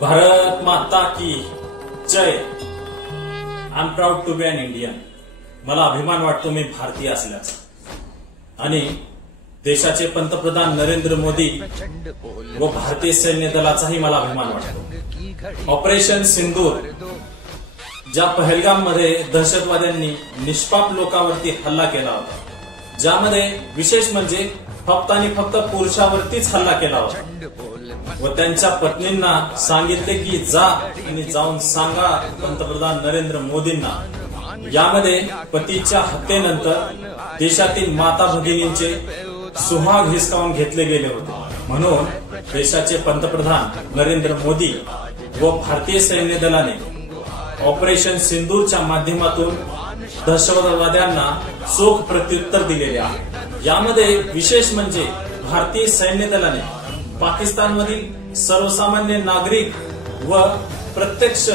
भारत माता की जय। I am proud to be an Indian. मला अभिमान वाटतो मी भारतीय असल्याचा आणि देशाचे पंतप्रधान नरेंद्र मोदी व भारतीय सैन्य दलाचाही मला अभिमान वाटतो। ऑपरेशन सिंदूर, ज्या पहलगाम मध्ये दहशतवाद्यांनी निष्पाप लोकांवरती हल्ला केला होता, ज्यामध्ये विशेष म्हणजे फक्त आणि फक्त पुरुषावरतीच हल्ला केला होता व त्यांच्या पत्नींना सांगितले की जा आणि जाऊन सांगा पंतप्रधान नरेंद्र मोदींना, यामध्ये पतीच्या हत्येनंतर देशातील माता भगिनींचे सुहाग हिसकावून घेतले गेले होते। म्हणून देशाचे पंतप्रधान नरेंद्र मोदी व भारतीय सैन्य दलाने ऑपरेशन सिंदूरच्या माध्यमातून दहशतवाद्यांना चोख प्रत्युत्तर दिलेले आहे। यामध्ये विशेष म्हणजे भारतीय सैन्य दलाने पाकिस्तानमधील सर्वसामान्य नागरिक व प्रत्यक्ष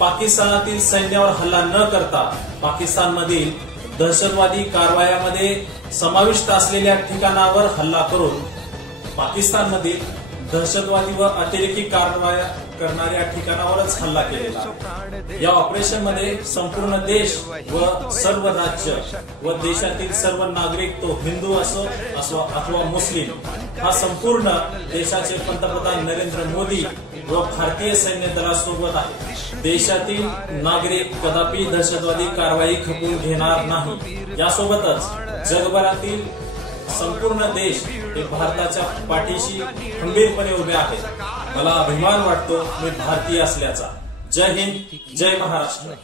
पाकिस्तानातील सैन्यावर हल्ला न करता पाकिस्तानमधील दहशतवादी कारवायामध्ये समाविष्ट असलेल्या ठिकाणावर हल्ला करून पाकिस्तानमधील दहशतवादी व अतिरेकी कारवाया करणाऱ्या ठिकाणावरच हल्ला केलेला आहे। या ऑपरेशन मध्ये संपूर्ण देश व सर्व राज्य व देशातील सर्व नागरिक, तो हिंदू असो अथवा मुस्लिम, हा संपूर्ण देशाचे पंतप्रधान नरेंद्र मोदी व भारतीय सैन्य दलासोबत आहे। देशातील नागरिक कदापि दहशतवादी कारवाई खपवून घेणार नाही। यासोबतच जगभरातील संपूर्ण देश हे भारताच्या पाठीशी खंबीरपणे उभे आहेत। मला अभिमान वाटतो मी भारतीय असल्याचा। जय हिंद, जय महाराष्ट्र।